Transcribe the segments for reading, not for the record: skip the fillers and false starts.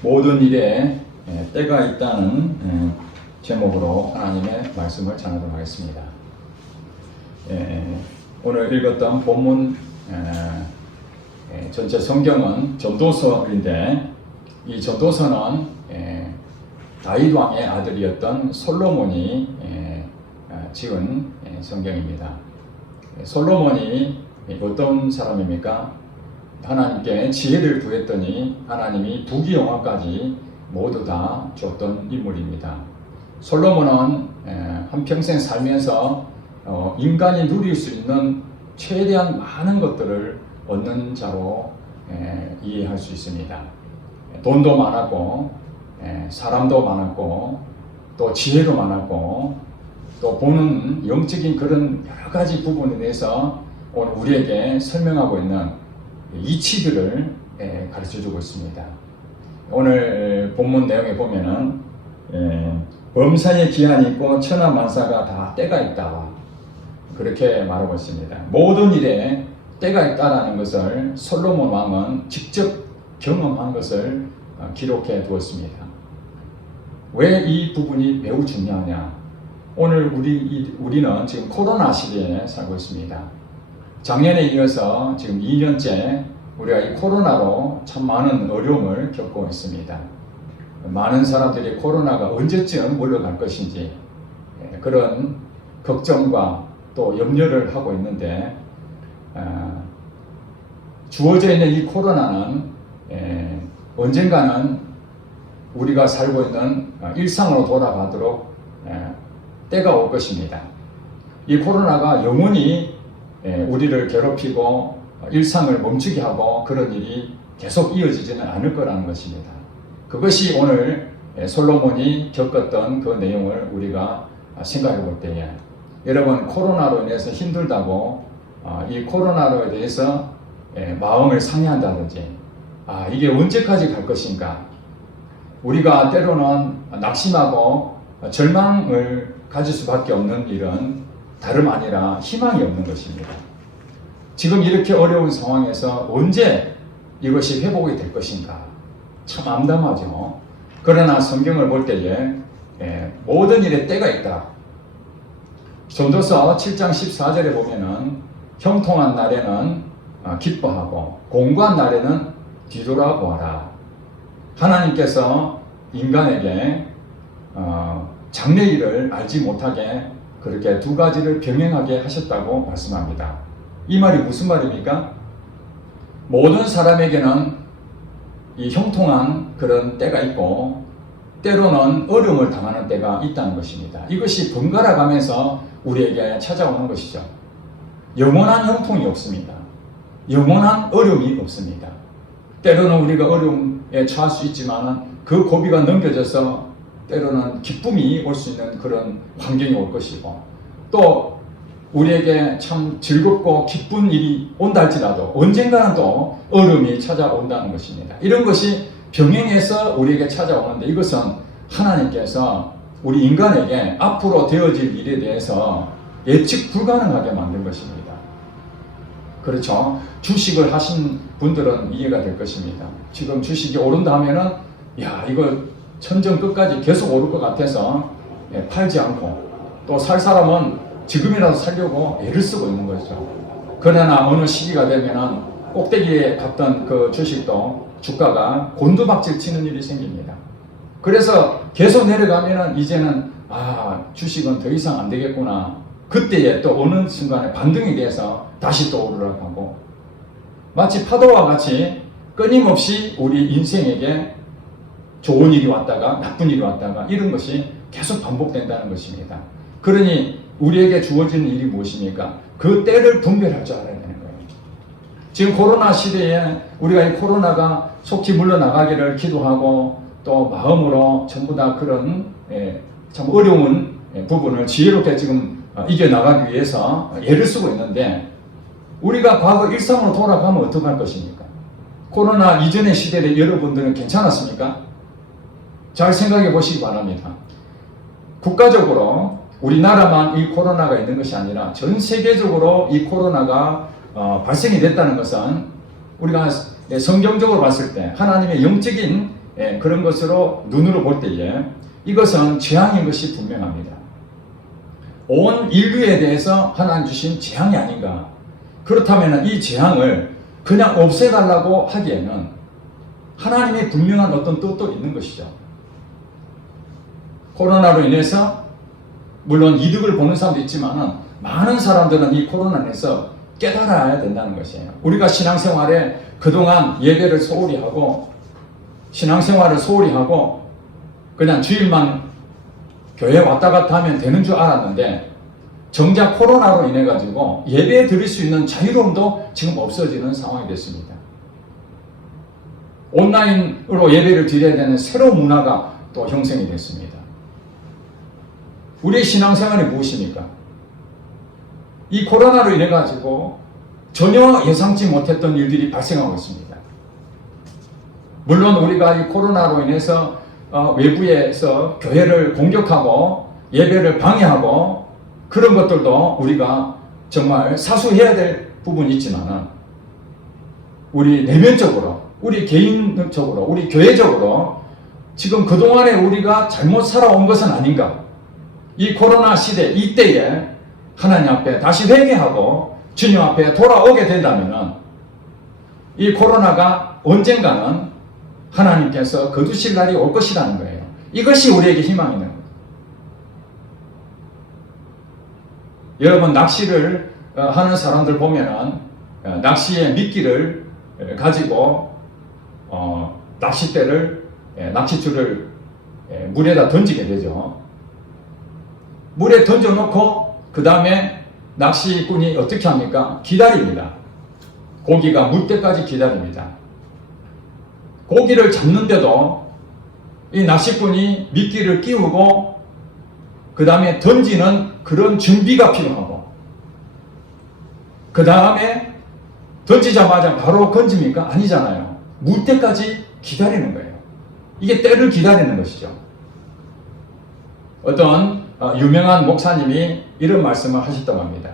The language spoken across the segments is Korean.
모든 일에 때가 있다는 제목으로 하나님의 말씀을 전하도록 하겠습니다. 오늘 읽었던 본문 전체 성경은 전도서인데, 이 전도서는 다윗 왕의 아들이었던 솔로몬이 지은 성경입니다. 솔로몬이 어떤 사람입니까? 하나님께 지혜를 구했더니 하나님이 부귀영화까지 모두 다 줬던 인물입니다. 솔로몬은 한평생 살면서 인간이 누릴 수 있는 최대한 많은 것들을 얻는 자로 이해할 수 있습니다. 돈도 많았고, 사람도 많았고, 또 지혜도 많았고, 또 보는 영적인 그런 여러 가지 부분에 대해서 오늘 우리에게 설명하고 있는 이치들을 가르쳐주고 있습니다. 오늘 본문 내용에 보면은 범사에 기한이 있고 천하만사가 다 때가 있다, 그렇게 말하고 있습니다. 모든 일에 때가 있다라는 것을 솔로몬 왕은 직접 경험한 것을 기록해 두었습니다. 왜 이 부분이 매우 중요하냐? 오늘 우리는 지금 코로나 시대에 살고 있습니다. 작년에 이어서 지금 2년째 우리가 이 코로나로 참 많은 어려움을 겪고 있습니다. 많은 사람들이 코로나가 언제쯤 몰려갈 것인지 그런 걱정과 또 염려를 하고 있는데, 주어져 있는 이 코로나는 언젠가는 우리가 살고 있는 일상으로 돌아가도록 때가 올 것입니다. 이 코로나가 영원히 우리를 괴롭히고 일상을 멈추게 하고 그런 일이 계속 이어지지는 않을 거라는 것입니다. 그것이 오늘 솔로몬이 겪었던 그 내용을 우리가 생각해 볼 때에, 여러분 코로나로 인해서 힘들다고 이 코로나로 대해서 마음을 상해한다든지 이게 언제까지 갈 것인가, 우리가 때로는 낙심하고 절망을 가질 수밖에 없는 일은 다름 아니라 희망이 없는 것입니다. 지금 이렇게 어려운 상황에서 언제 이것이 회복이 될 것인가, 참 암담하죠. 그러나 성경을 볼 때에 모든 일에 때가 있다. 전도서 7장 14절에 보면은 형통한 날에는 기뻐하고 공고한 날에는 뒤돌아보아라. 하나님께서 인간에게 장래일을 알지 못하게 그렇게 두 가지를 병행하게 하셨다고 말씀합니다. 이 말이 무슨 말입니까? 모든 사람에게는 이 형통한 그런 때가 있고 때로는 어려움을 당하는 때가 있다는 것입니다. 이것이 번갈아 가면서 우리에게 찾아오는 것이죠. 영원한 형통이 없습니다. 영원한 어려움이 없습니다. 때로는 우리가 어려움에 처할 수 있지만 그 고비가 넘겨져서 때로는 기쁨이 올 수 있는 그런 환경이 올 것이고, 또 우리에게 참 즐겁고 기쁜 일이 온다 할지라도 언젠가는 또 어려움이 찾아온다는 것입니다. 이런 것이 병행해서 우리에게 찾아오는데, 이것은 하나님께서 우리 인간에게 앞으로 되어질 일에 대해서 예측 불가능하게 만든 것입니다. 그렇죠? 주식을 하신 분들은 이해가 될 것입니다. 지금 주식이 오른다 하면은 이거 천정 끝까지 계속 오를 것 같아서 팔지 않고, 또 살 사람은 지금이라도 살려고 애를 쓰고 있는 거죠. 그러나 어느 시기가 되면은 꼭대기에 갔던 그 주식도 주가가 곤두박질 치는 일이 생깁니다. 그래서 계속 내려가면은 이제는 주식은 더 이상 안 되겠구나. 그때에 또 어느 순간에 반등이 돼서 다시 또 오르락 하고, 마치 파도와 같이 끊임없이 우리 인생에게 좋은 일이 왔다가 나쁜 일이 왔다가 이런 것이 계속 반복된다는 것입니다. 그러니 우리에게 주어지는 일이 무엇입니까? 그 때를 분별할 줄 알아야 되는 거예요. 지금 코로나 시대에 우리가 이 코로나가 속히 물러나가기를 기도하고 또 마음으로 전부 다 그런 참 어려운 부분을 지혜롭게 지금 이겨나가기 위해서 애를 쓰고 있는데, 우리가 과거 일상으로 돌아가면 어떡할 것입니까? 코로나 이전의 시대에 여러분들은 괜찮았습니까? 잘 생각해 보시기 바랍니다. 국가적으로 우리나라만 이 코로나가 있는 것이 아니라 전 세계적으로 이 코로나가 발생이 됐다는 것은 우리가 성경적으로 봤을 때 하나님의 영적인 그런 것으로 눈으로 볼 때에 이것은 재앙인 것이 분명합니다. 온 인류에 대해서 하나님 주신 재앙이 아닌가. 그렇다면 이 재앙을 그냥 없애달라고 하기에는 하나님의 분명한 어떤 뜻도 있는 것이죠. 코로나로 인해서 물론 이득을 보는 사람도 있지만 많은 사람들은 이 코로나로 인해서 깨달아야 된다는 것이에요. 우리가 신앙생활에 그동안 예배를 소홀히 하고 신앙생활을 소홀히 하고 그냥 주일만 교회 왔다 갔다 하면 되는 줄 알았는데 정작 코로나로 인해 가지고 예배에 드릴 수 있는 자유로움도 지금 없어지는 상황이 됐습니다. 온라인으로 예배를 드려야 되는 새로운 문화가 또 형성이 됐습니다. 우리의 신앙생활이 무엇입니까? 이 코로나로 인해 가지고 전혀 예상치 못했던 일들이 발생하고 있습니다. 물론 우리가 이 코로나로 인해서 외부에서 교회를 공격하고 예배를 방해하고 그런 것들도 우리가 정말 사수해야 될 부분이 있지만 우리 내면적으로 우리 개인적으로 우리 교회적으로 지금 그동안에 우리가 잘못 살아온 것은 아닌가. 이 코로나 시대 이때에 하나님 앞에 다시 회개하고 주님 앞에 돌아오게 된다면 이 코로나가 언젠가는 하나님께서 거두실 날이 올 것이라는 거예요. 이것이 우리에게 희망이 있는 거예요. 여러분 낚시를 하는 사람들 보면은 낚시의 미끼를 가지고 낚싯대를 낚싯줄을 물에다 던지게 되죠. 물에 던져놓고 그 다음에 낚시꾼이 어떻게 합니까? 기다립니다. 고기가 물 때까지 기다립니다. 고기를 잡는데도 이 낚시꾼이 미끼를 끼우고 그 다음에 던지는 그런 준비가 필요하고 그 다음에 던지자마자 바로 건집니까? 아니잖아요. 물 때까지 기다리는 거예요. 이게 때를 기다리는 것이죠. 어떤 유명한 목사님이 이런 말씀을 하셨다고 합니다.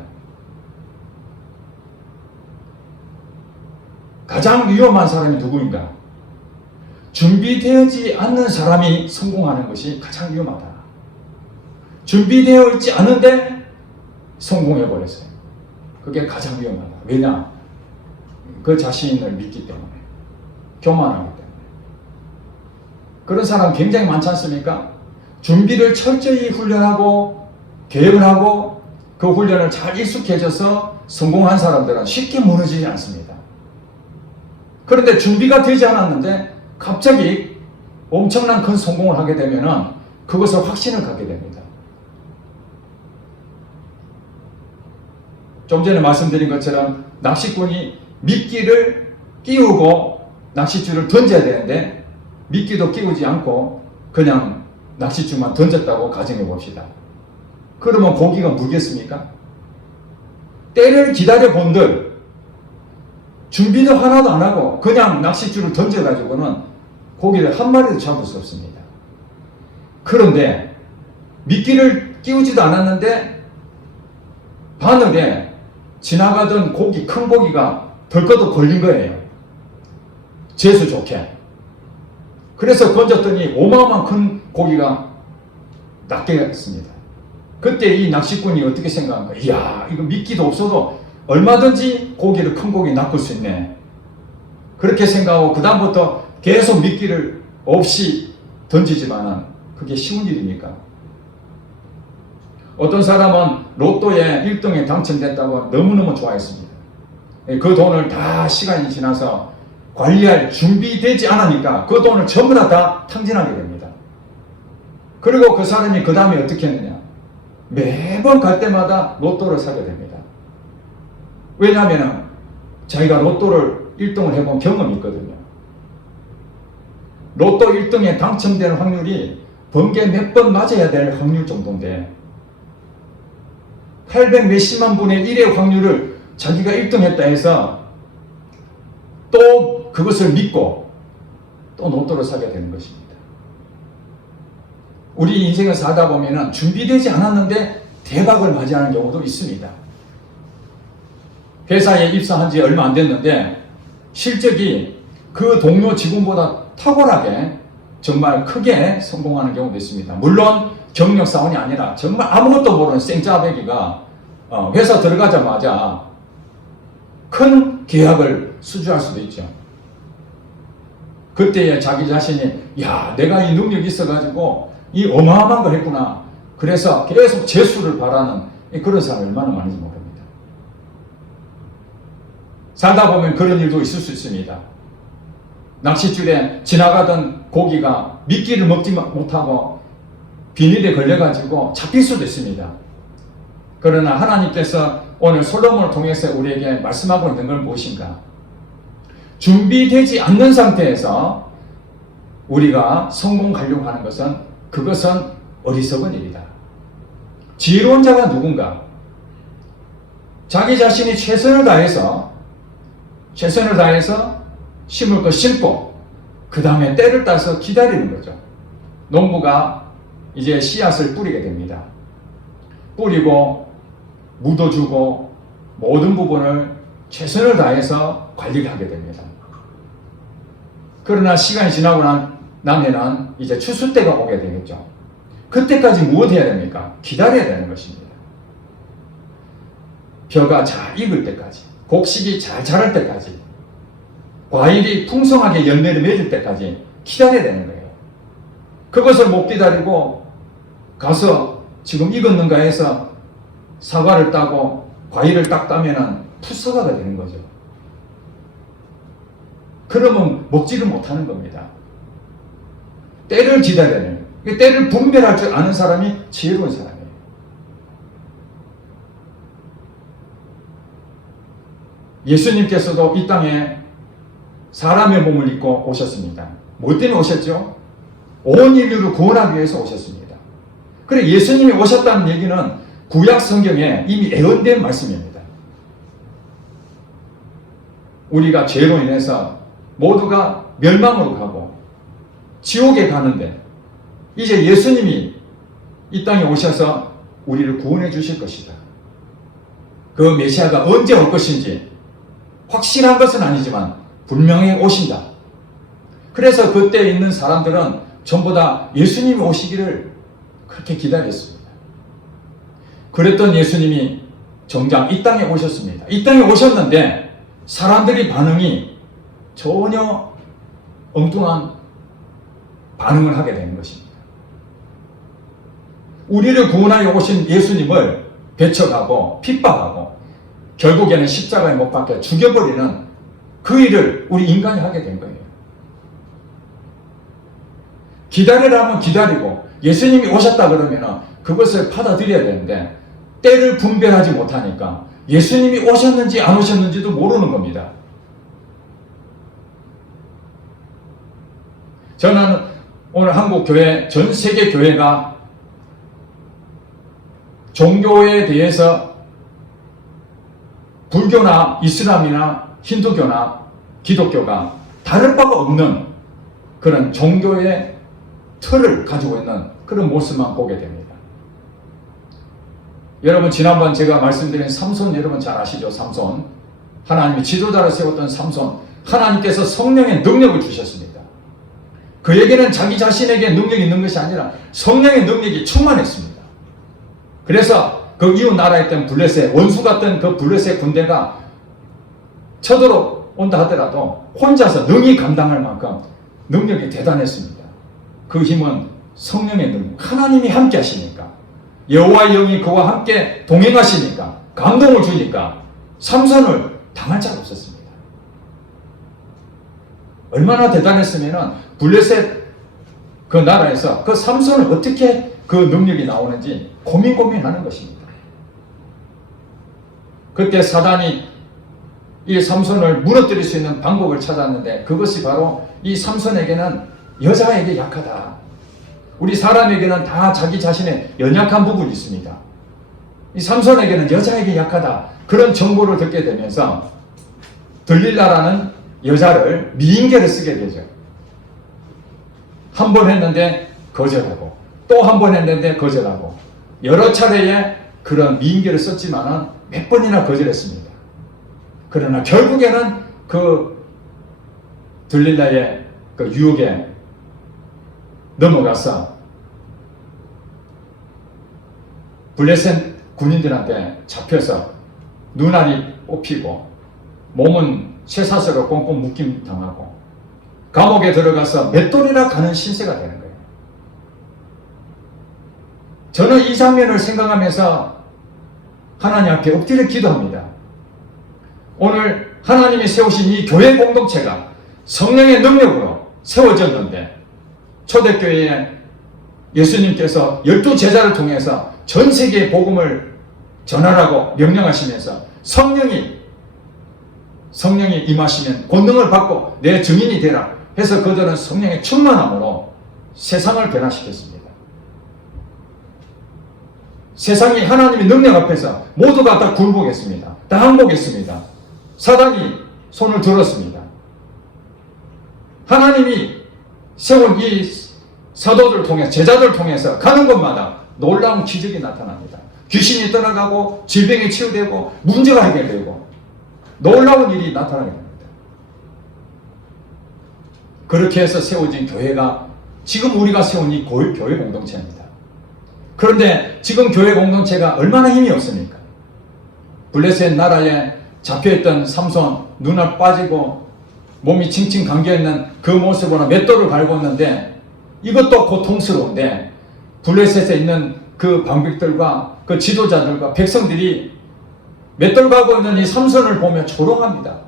가장 위험한 사람이 누구인가? 준비되지 않는 사람이 성공하는 것이 가장 위험하다. 준비되어 있지 않은데 성공해버렸어요. 그게 가장 위험하다. 왜냐? 그 자신을 믿기 때문에. 교만하기 때문에. 그런 사람 굉장히 많지 않습니까? 준비를 철저히 훈련하고 계획을 하고 그 훈련을 잘 익숙해져서 성공한 사람들은 쉽게 무너지지 않습니다. 그런데 준비가 되지 않았는데 갑자기 엄청난 큰 성공을 하게 되면 그것을 확신을 갖게 됩니다. 좀 전에 말씀드린 것처럼 낚시꾼이 미끼를 끼우고 낚싯줄을 던져야 되는데 미끼도 끼우지 않고 그냥 낚싯줄만 던졌다고 가정해 봅시다. 그러면 고기가 물겠습니까? 때를 기다려 본들 준비도 하나도 안 하고 그냥 낚싯줄을 던져가지고는 고기를 한 마리도 잡을 수 없습니다. 그런데 미끼를 끼우지도 않았는데 바늘에 지나가던 고기, 큰 고기가 덜컥 걸린 거예요. 재수 좋게. 그래서 던졌더니 어마어마한 큰 고기가 낚게 됐습니다. 그때 이 낚시꾼이 어떻게 생각한가? 이야, 이거 미끼도 없어도 얼마든지 고기를 큰 고기 낚을 수 있네. 그렇게 생각하고 그 다음부터 계속 미끼를 없이 던지지만은 그게 쉬운 일입니까? 어떤 사람은 로또에 1등에 당첨됐다고 너무너무 좋아했습니다. 그 돈을 다 시간이 지나서 관리할 준비되지 않으니까 그 돈을 전부 다 탕진하게 됩니다. 그리고 그 사람이 그 다음에 어떻게 했느냐? 매번 갈 때마다 로또를 사게 됩니다. 왜냐하면 자기가 로또를 1등을 해본 경험이 있거든요. 로또 1등에 당첨되는 확률이 번개 몇 번 맞아야 될 확률 정도인데 800 몇십만 분의 1의 확률을 자기가 1등 했다 해서 또 그것을 믿고 또 로또를 사게 되는 것입니다. 우리 인생을 살다 보면 준비되지 않았는데 대박을 맞이하는 경우도 있습니다. 회사에 입사한 지 얼마 안 됐는데 실적이 그 동료 직원보다 탁월하게 정말 크게 성공하는 경우도 있습니다. 물론 경력사원이 아니라 정말 아무것도 모르는 생짜배기가 회사 들어가자마자 큰 계약을 수주할 수도 있죠. 그때에 자기 자신이 야, 내가 이 능력이 있어가지고 이 어마어마한 걸 했구나. 그래서 계속 재수를 바라는 그런 사람이 얼마나 많은지 모릅니다. 살다 보면 그런 일도 있을 수 있습니다. 낚싯줄에 지나가던 고기가 미끼를 먹지 못하고 비닐에 걸려가지고 잡힐 수도 있습니다. 그러나 하나님께서 오늘 솔로몬을 통해서 우리에게 말씀하고 있는 건 무엇인가? 준비되지 않는 상태에서 우리가 성공하려고 하는 것은 그것은 어리석은 일이다. 지혜로운 자가 누군가? 자기 자신이 최선을 다해서 심을 거 심고 그 다음에 때를 따서 기다리는 거죠. 농부가 이제 씨앗을 뿌리게 됩니다. 뿌리고 묻어주고 모든 부분을 최선을 다해서 관리를 하게 됩니다. 그러나 시간이 지나고 나면은 이제 추수 때가 오게 되겠죠. 그때까지 무엇 해야 됩니까? 기다려야 되는 것입니다. 벼가 잘 익을 때까지, 곡식이 잘 자랄 때까지, 과일이 풍성하게 열매를 맺을 때까지 기다려야 되는 거예요. 그것을 못 기다리고 가서 지금 익었는가 해서 사과를 따고 과일을 딱 따면은 풋사과가 되는 거죠. 그러면 먹지를 못하는 겁니다. 때를 기다려야 돼요. 때를 분별할 줄 아는 사람이 지혜로운 사람이에요. 예수님께서도 이 땅에 사람의 몸을 입고 오셨습니다. 뭐 때문에 오셨죠? 온 인류를 구원하기 위해서 오셨습니다. 그래 예수님이 오셨다는 얘기는 구약 성경에 이미 예언된 말씀입니다. 우리가 죄로 인해서 모두가 멸망으로 가고 지옥에 가는데 이제 예수님이 이 땅에 오셔서 우리를 구원해 주실 것이다. 그 메시아가 언제 올 것인지 확실한 것은 아니지만 분명히 오신다. 그래서 그때 있는 사람들은 전부 다 예수님이 오시기를 그렇게 기다렸습니다. 그랬던 예수님이 정작 이 땅에 오셨습니다. 이 땅에 오셨는데 사람들이 반응이 전혀 엉뚱한 반응을 하게 되는 것입니다. 우리를 구원하여 오신 예수님을 배척하고 핍박하고 결국에는 십자가에 못 박혀 죽여버리는 그 일을 우리 인간이 하게 된 거예요. 기다리라면 기다리고 예수님이 오셨다 그러면 그것을 받아들여야 되는데 때를 분별하지 못하니까 예수님이 오셨는지 안 오셨는지도 모르는 겁니다. 저는 오늘 한국 교회, 전 세계 교회가 종교에 대해서 불교나 이슬람이나 힌두교나 기독교가 다를 바가 없는 그런 종교의 틀을 가지고 있는 그런 모습만 보게 됩니다. 여러분 지난번 제가 말씀드린 삼손 여러분 잘 아시죠? 삼손. 하나님이 지도자로 세웠던 삼손. 하나님께서 성령의 능력을 주셨습니다. 그에게는 자기 자신에게 능력이 있는 것이 아니라 성령의 능력이 충만했습니다. 그래서 그 이웃 나라에 있던 블레셋, 원수 같던 그 블레셋 군대가 쳐들어온다 하더라도 혼자서 능히 감당할 만큼 능력이 대단했습니다. 그 힘은 성령의 능력, 하나님이 함께 하시니까, 여호와의 영이 그와 함께 동행하시니까, 감동을 주니까 삼손을 당할 자가 없었습니다. 얼마나 대단했으면 블레셋 그 나라에서 그 삼손을 어떻게 그 능력이 나오는지 고민하는 것입니다. 그때 사단이 이 삼손을 무너뜨릴 수 있는 방법을 찾았는데 그것이 바로 이 삼손에게는 여자에게 약하다. 우리 사람에게는 다 자기 자신의 연약한 부분이 있습니다. 이 삼손에게는 여자에게 약하다. 그런 정보를 듣게 되면서 들릴라라는 여자를 미인계를 쓰게 되죠. 한 번 했는데 거절하고 또 한 번 했는데 거절하고 여러 차례에 그런 미인계를 썼지만은 몇 번이나 거절했습니다. 그러나 결국에는 그 들릴라의 그 유혹에 넘어가서 블레셋 군인들한테 잡혀서 눈알이 뽑히고 몸은 쇠사슬로 꽁꽁 묶임 당하고 감옥에 들어가서 맷돌이나 가는 신세가 되는 거예요. 저는 이 장면을 생각하면서 하나님 앞에 엎드려 기도합니다. 오늘 하나님이 세우신 이 교회 공동체가 성령의 능력으로 세워졌는데 초대교회에 예수님께서 12제자를 통해서 전 세계에 복음을 전하라고 명령하시면서 성령이 임하시면 권능을 받고 내 증인이 되라 해서 그들은 성령의 충만함으로 세상을 변화시켰습니다. 세상이 하나님의 능력 앞에서 모두가 다 굴복했습니다. 다 항복했습니다. 사단이 손을 들었습니다. 하나님이 세운 이 사도들 통해 제자들 통해서 가는 곳마다 놀라운 기적이 나타납니다. 귀신이 떠나가고 질병이 치유되고 문제가 해결되고 놀라운 일이 나타나게 됩니다. 그렇게 해서 세워진 교회가 지금 우리가 세운 이 교회 공동체입니다. 그런데 지금 교회 공동체가 얼마나 힘이 없습니까? 블레셋 나라에 잡혀있던 삼손, 눈알 빠지고 몸이 칭칭 감겨있는 그 모습으로 맷돌을 갈고 있는데 이것도 고통스러운데 블레셋에 있는 그 방백들과 그 지도자들과 백성들이 맷돌 가고 있는 이 삼손을 보며 조롱합니다.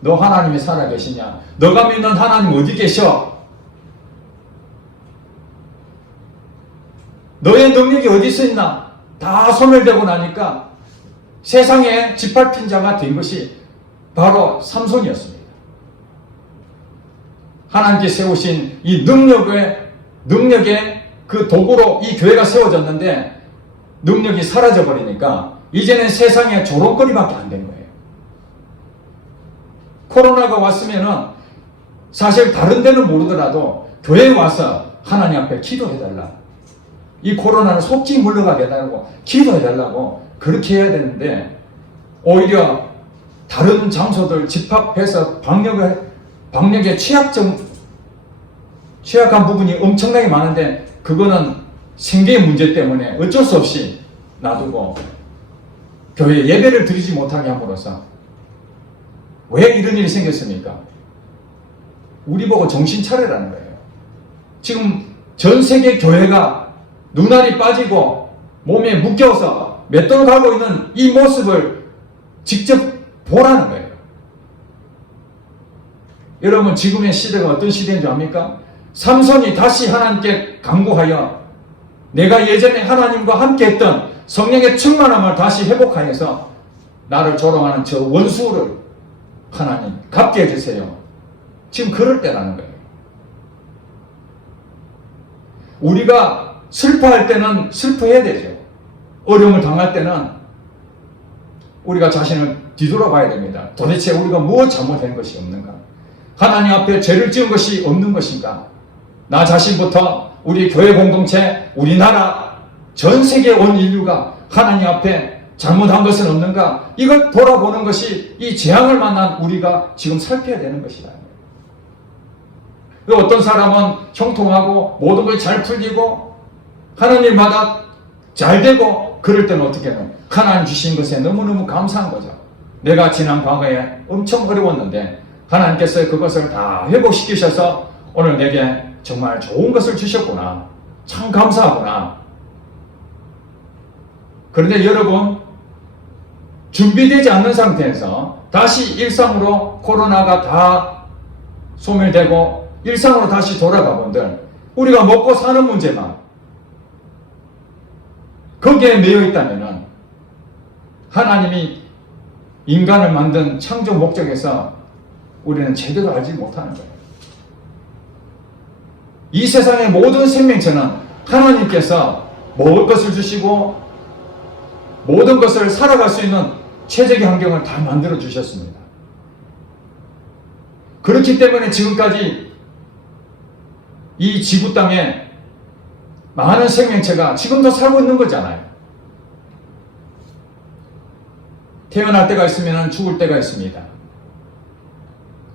너 하나님이 살아계시냐? 너가 믿는 하나님 어디 계셔? 너의 능력이 어디서 있나? 다 소멸되고 나니까 세상에 짓밟힌 자가 된 것이 바로 삼손이었습니다. 하나님께 세우신 이 능력의 그 도구로 이 교회가 세워졌는데 능력이 사라져버리니까 이제는 세상에 조롱거리밖에 안 된 거예요. 코로나가 왔으면은 사실 다른 데는 모르더라도 교회에 와서 하나님 앞에 기도해달라. 이 코로나는 속지 물러가게 해달라고 기도해달라고 그렇게 해야 되는데 오히려 다른 장소들 집합해서 방역에 취약한 부분이 엄청나게 많은데 그거는 생계의 문제 때문에 어쩔 수 없이 놔두고 교회에 예배를 드리지 못하게 함으로써 왜 이런 일이 생겼습니까? 우리 보고 정신 차리라는 거예요. 지금 전 세계 교회가 눈알이 빠지고 몸에 묶여서 맷돌 가고 있는 이 모습을 직접 보라는 거예요. 여러분 지금의 시대가 어떤 시대인 줄 압니까? 삼손이 다시 하나님께 간구하여 내가 예전에 하나님과 함께 했던 성령의 충만함을 다시 회복하여서 나를 조롱하는 저 원수를 하나님 갚게 해주세요. 지금 그럴 때라는 거예요. 우리가 슬퍼할 때는 슬퍼해야 되죠. 어려움을 당할 때는 우리가 자신을 뒤돌아봐야 됩니다. 도대체 우리가 무엇 잘못한 것이 없는가? 하나님 앞에 죄를 지은 것이 없는 것인가? 나 자신부터 우리 교회 공동체, 우리나라, 전 세계 온 인류가 하나님 앞에 잘못한 것은 없는가? 이걸 돌아보는 것이 이 재앙을 만난 우리가 지금 살펴야 되는 것이다. 어떤 사람은 형통하고 모든 것이 잘 풀리고 하나님마다 잘 되고 그럴 때는 어떻게 해요? 하나님 주신 것에 너무너무 감사한 거죠. 내가 지난 과거에 엄청 어려웠는데 하나님께서 그것을 다 회복시키셔서 오늘 내게 정말 좋은 것을 주셨구나. 참 감사하구나. 그런데 여러분 준비되지 않는 상태에서 다시 일상으로 코로나가 다 소멸되고 일상으로 다시 돌아가 본들 우리가 먹고 사는 문제만 거기에 매여 있다면 하나님이 인간을 만든 창조 목적에서 우리는 제대로 알지 못하는 거예요. 이 세상의 모든 생명체는 하나님께서 먹을 것을 주시고 모든 것을 살아갈 수 있는 최적의 환경을 다 만들어 주셨습니다. 그렇기 때문에 지금까지 이 지구 땅에 많은 생명체가 지금도 살고 있는 거잖아요. 태어날 때가 있으면 죽을 때가 있습니다.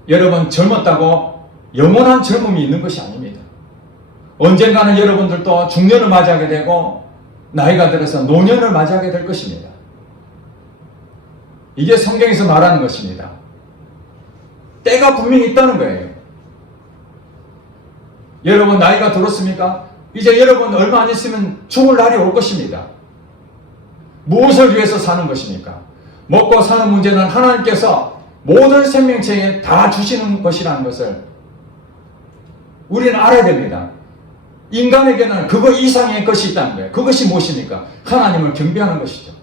여러분 젊었다고 영원한 젊음이 있는 것이 아닙니다. 언젠가는 여러분들도 중년을 맞이하게 되고 나이가 들어서 노년을 맞이하게 될 것입니다. 이게 성경에서 말하는 것입니다. 때가 분명히 있다는 거예요. 여러분 나이가 들었습니까? 이제 여러분 얼마 안 있으면 죽을 날이 올 것입니다. 무엇을 위해서 사는 것입니까? 먹고 사는 문제는 하나님께서 모든 생명체에 다 주시는 것이라는 것을 우리는 알아야 됩니다. 인간에게는 그거 이상의 것이 있다는 거예요. 그것이 무엇입니까? 하나님을 경배하는 것이죠.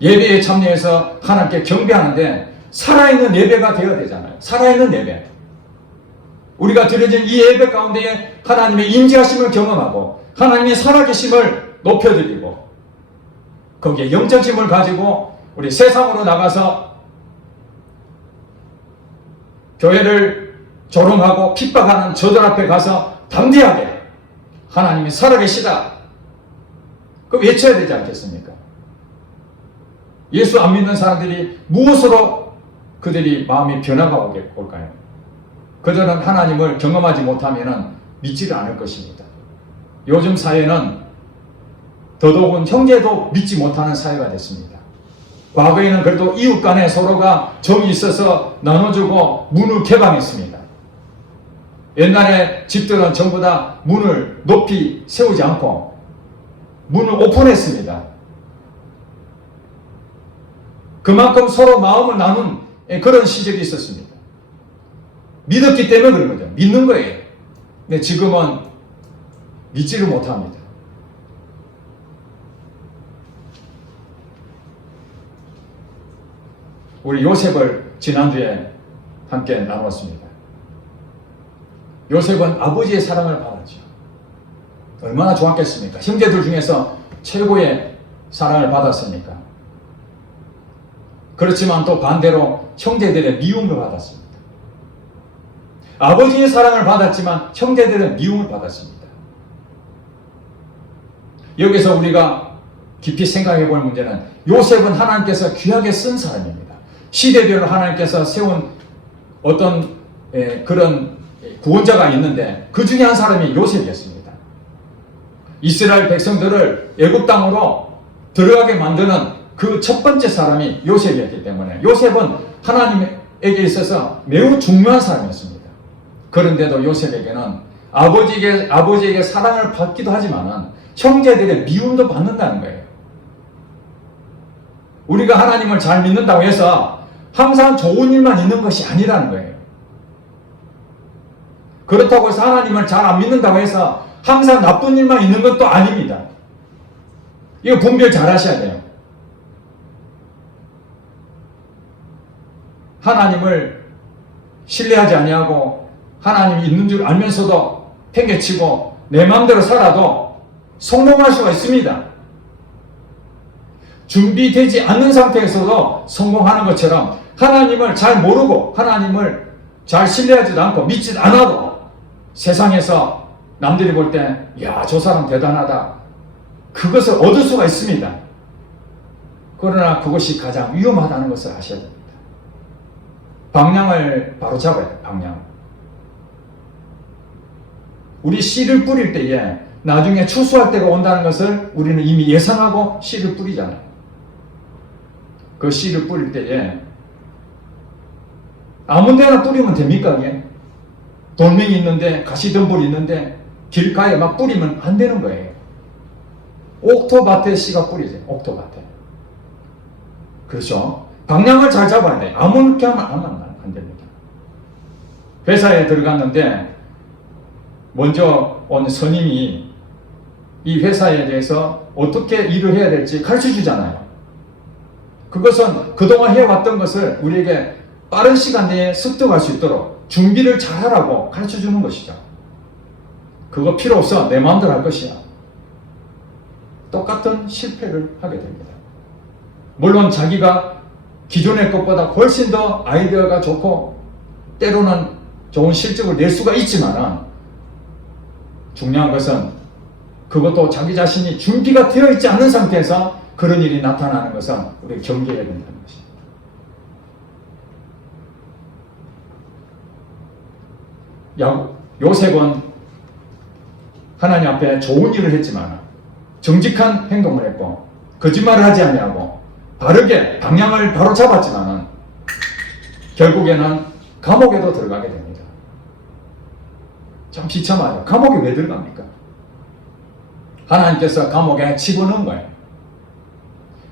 예배에 참여해서 하나님께 경배하는데 살아있는 예배가 되어야 되잖아요. 살아있는 예배. 우리가 드려진 이 예배 가운데에 하나님의 임재하심을 경험하고 하나님의 살아계심을 높여드리고 거기에 영적 힘을 가지고 우리 세상으로 나가서 교회를 조롱하고 핍박하는 저들 앞에 가서 담대하게 하나님이 살아계시다. 그 외쳐야 되지 않겠습니까? 예수 안 믿는 사람들이 무엇으로 그들이 마음이 변화가 올까요? 그들은 하나님을 경험하지 못하면 믿지를 않을 것입니다. 요즘 사회는 더더욱은 형제도 믿지 못하는 사회가 됐습니다. 과거에는 그래도 이웃 간에 서로가 정이 있어서 나눠주고 문을 개방했습니다. 옛날에 집들은 전부 다 문을 높이 세우지 않고 문을 오픈했습니다. 그만큼 서로 마음을 나눈 그런 시절이 있었습니다. 믿었기 때문에 그런 거죠. 믿는 거예요. 근데 지금은 믿지를 못합니다. 우리 요셉을 지난주에 함께 나눴습니다. 요셉은 아버지의 사랑을 받았죠. 얼마나 좋았겠습니까? 형제들 중에서 최고의 사랑을 받았습니까? 그렇지만 또 반대로 형제들의 미움을 받았습니다. 아버지의 사랑을 받았지만 형제들은 미움을 받았습니다. 여기서 우리가 깊이 생각해 볼 문제는 요셉은 하나님께서 귀하게 쓴 사람입니다. 시대별로 하나님께서 세운 어떤 그런 구원자가 있는데 그 중에 한 사람이 요셉이었습니다. 이스라엘 백성들을 애굽 땅으로 들어가게 만드는 그 첫 번째 사람이 요셉이었기 때문에 요셉은 하나님에게 있어서 매우 중요한 사람이었습니다. 그런데도 요셉에게는 아버지에게 사랑을 받기도 하지만 형제들의 미움도 받는다는 거예요. 우리가 하나님을 잘 믿는다고 해서 항상 좋은 일만 있는 것이 아니라는 거예요. 그렇다고 해서 하나님을 잘 안 믿는다고 해서 항상 나쁜 일만 있는 것도 아닙니다. 이거 분별 잘 하셔야 돼요. 하나님을 신뢰하지 아니하고 하나님이 있는 줄 알면서도 팽개치고 내 마음대로 살아도 성공할 수가 있습니다. 준비되지 않는 상태에서도 성공하는 것처럼 하나님을 잘 모르고 하나님을 잘 신뢰하지도 않고 믿지도 않아도 세상에서 남들이 볼 때 야, 저 사람 대단하다. 그것을 얻을 수가 있습니다. 그러나 그것이 가장 위험하다는 것을 아셔야 됩니다. 방향을 바로 잡아야 돼요. 방향. 우리 씨를 뿌릴 때에 나중에 추수할 때가 온다는 것을 우리는 이미 예상하고 씨를 뿌리잖아요. 그 씨를 뿌릴 때에 아무 데나 뿌리면 됩니까? 그게? 돌멩이 있는데 가시덤불이 있는데 길가에 막 뿌리면 안 되는 거예요. 옥토밭에 씨가 뿌리죠. 옥토밭에. 그렇죠? 방향을 잘 잡아야 돼요. 아무렇게 하면 안 됩니다. 회사에 들어갔는데 먼저 온 선임이 이 회사에 대해서 어떻게 일을 해야 될지 가르쳐 주잖아요. 그것은 그동안 해왔던 것을 우리에게 빠른 시간 내에 습득할 수 있도록 준비를 잘 하라고 가르쳐 주는 것이죠. 그거 필요 없어. 내 마음대로 할 것이야. 똑같은 실패를 하게 됩니다. 물론 자기가 기존의 것보다 훨씬 더 아이디어가 좋고 때로는 좋은 실적을 낼 수가 있지만 중요한 것은 그것도 자기 자신이 준비가 되어 있지 않은 상태에서 그런 일이 나타나는 것은 우리 경계해야 된다는 것입니다. 요셉은 하나님 앞에 좋은 일을 했지만 정직한 행동을 했고 거짓말을 하지 아니하고 바르게 방향을 바로 잡았지만 결국에는 감옥에도 들어가게 됩니다. 참 비참하죠. 감옥에 왜 들어갑니까? 하나님께서 감옥에 집어넣은 거예요.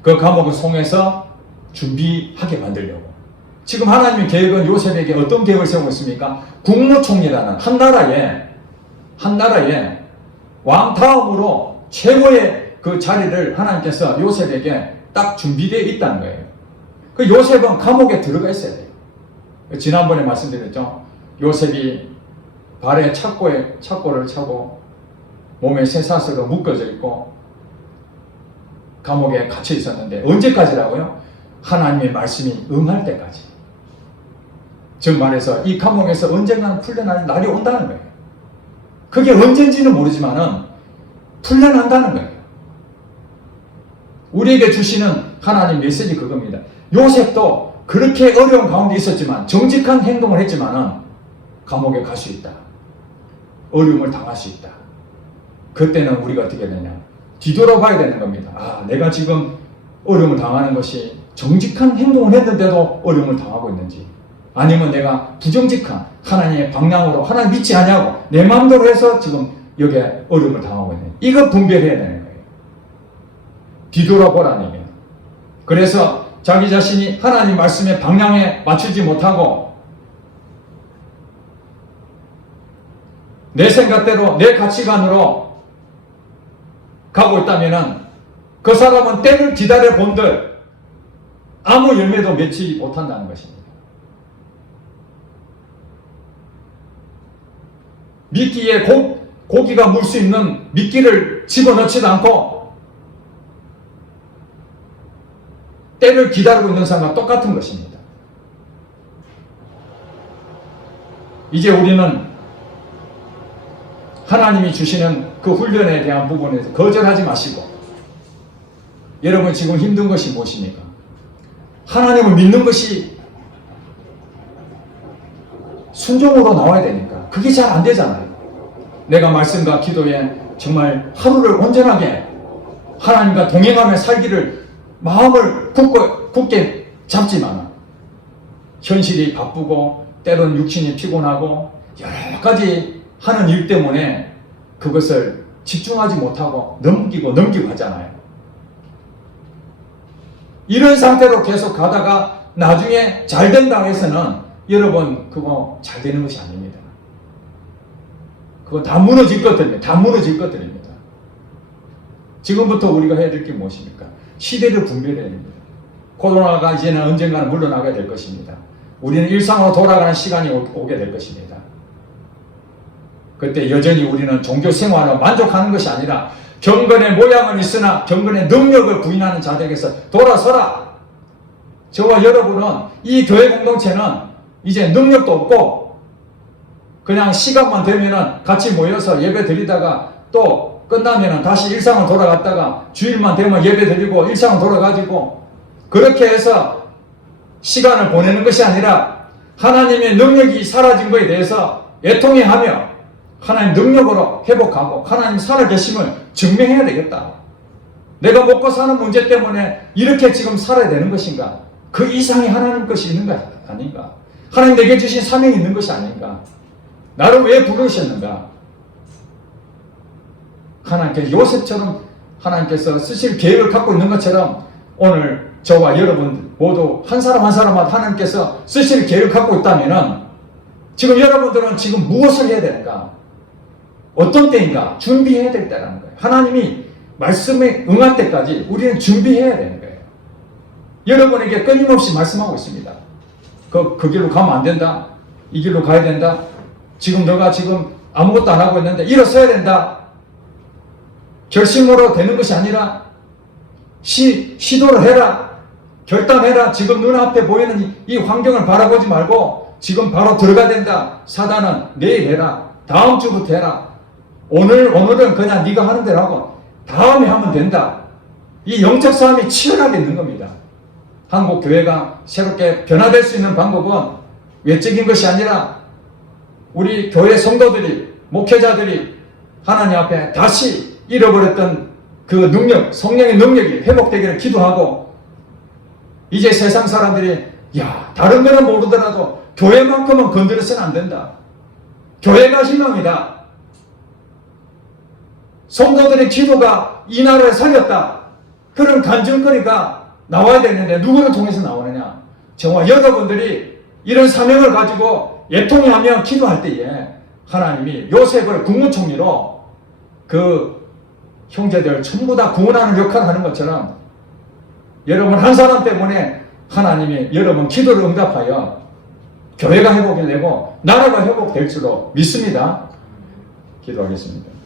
그 감옥을 통해서 준비하게 만들려고. 지금 하나님의 계획은 요셉에게 어떤 계획을 세우고 있습니까? 국무총리라는 한 나라의 왕 다음으로 최고의 그 자리를 하나님께서 요셉에게 딱 준비되어 있다는 거예요. 그 요셉은 감옥에 들어가 있어야 돼요. 지난번에 말씀드렸죠. 요셉이 발에 착고를 차고 몸에 쇠사슬로 묶어져 있고 감옥에 갇혀 있었는데 언제까지라고요? 하나님의 말씀이 응할 때까지. 즉 말해서 이 감옥에서 언젠가는 풀려날 날이 온다는 거예요. 그게 언젠지는 모르지만은 풀려난다는 거예요. 우리에게 주시는 하나님 메시지 그겁니다. 요셉도 그렇게 어려운 가운데 있었지만 정직한 행동을 했지만은 감옥에 갈 수 있다. 어려움을 당할 수 있다. 그때는 우리가 어떻게 되냐? 뒤돌아봐야 되는 겁니다. 아, 내가 지금 어려움을 당하는 것이 정직한 행동을 했는데도 어려움을 당하고 있는지, 아니면 내가 부정직한 하나님의 방향으로 하나님 믿지 않냐고 내 마음대로 해서 지금 여기에 어려움을 당하고 있는지, 이거 분별해야 되는 거예요. 뒤돌아보라는 얘기예요. 그래서 자기 자신이 하나님 말씀의 방향에 맞추지 못하고 내 생각대로 내 가치관으로 가고 있다면 그 사람은 때를 기다려 본들 아무 열매도 맺지 못한다는 것입니다. 미끼에 고기가 물 수 있는 미끼를 집어넣지도 않고 때를 기다리고 있는 사람과 똑같은 것입니다. 이제 우리는 하나님이 주시는 그 훈련에 대한 부분에서 거절하지 마시고, 여러분 지금 힘든 것이 무엇입니까? 하나님을 믿는 것이 순종으로 나와야 되니까 그게 잘 안 되잖아요. 내가 말씀과 기도에 정말 하루를 온전하게 하나님과 동행하며 살기를 마음을 굳게 잡지만 현실이 바쁘고 때론 육신이 피곤하고 여러 가지 하는 일 때문에 그것을 집중하지 못하고 넘기고 하잖아요. 이런 상태로 계속 가다가 나중에 잘 된다고 해서는 여러분 그거 잘 되는 것이 아닙니다. 그거 다 무너질 것들입니다. 지금부터 우리가 해야 될 게 무엇입니까? 시대를 분별해야 됩니다. 코로나가 이제는 언젠가는 물러나게 될 것입니다. 우리는 일상으로 돌아가는 시간이 오게 될 것입니다. 그때 여전히 우리는 종교 생활로 만족하는 것이 아니라 경건의 모양은 있으나 경건의 능력을 부인하는 자들에게서 돌아서라. 저와 여러분은 이 교회 공동체는 이제 능력도 없고 그냥 시간만 되면은 같이 모여서 예배 드리다가 또 끝나면은 다시 일상으로 돌아갔다가 주일만 되면 예배 드리고 일상으로 돌아가지고 그렇게 해서 시간을 보내는 것이 아니라 하나님의 능력이 사라진 것에 대해서 애통해하며 하나님 능력으로 회복하고 하나님 살아계심을 증명해야 되겠다. 내가 먹고 사는 문제 때문에 이렇게 지금 살아야 되는 것인가? 그 이상이 하나님 것이 있는 것 아닌가? 하나님 내게 주신 사명이 있는 것이 아닌가? 나를 왜 부르셨는가? 하나님께서 요셉처럼 하나님께서 쓰실 계획을 갖고 있는 것처럼 오늘 저와 여러분 모두 한 사람 한 사람마다 하나님께서 쓰실 계획을 갖고 있다면 지금 여러분들은 지금 무엇을 해야 되는가? 어떤 때인가? 준비해야 될 때라는 거예요. 하나님이 말씀에 응할 때까지 우리는 준비해야 되는 거예요. 여러분에게 끊임없이 말씀하고 있습니다. 그 길로 가면 안 된다. 이 길로 가야 된다. 지금 너가 지금 아무것도 안 하고 있는데 일어서야 된다. 결심으로 되는 것이 아니라 시도를 해라. 결단해라. 지금 눈앞에 보이는 이 환경을 바라보지 말고 지금 바로 들어가야 된다. 사단은 내일 해라. 다음 주부터 해라. 오늘은 그냥 네가 하는 대로 하고 다음에 하면 된다. 이 영적 싸움이 치열하게 있는 겁니다. 한국 교회가 새롭게 변화될 수 있는 방법은 외적인 것이 아니라 우리 교회 성도들이, 목회자들이 하나님 앞에 다시 잃어버렸던 그 능력, 성령의 능력이 회복되기를 기도하고, 이제 세상 사람들이 야, 다른 거는 모르더라도 교회만큼은 건드려서는 안 된다. 교회가 희망이다. 성도들의 기도가 이 나라를 살렸다. 그런 간증거리가 나와야 되는데 누구를 통해서 나오느냐? 정말 여러분들이 이런 사명을 가지고 예통하며 기도할 때에 하나님이 요셉을 국무총리로 그 형제들 전부 다 구원하는 역할을 하는 것처럼 여러분 한 사람 때문에 하나님이 여러분 기도를 응답하여 교회가 회복이 되고 나라가 회복될 줄로 믿습니다. 기도하겠습니다.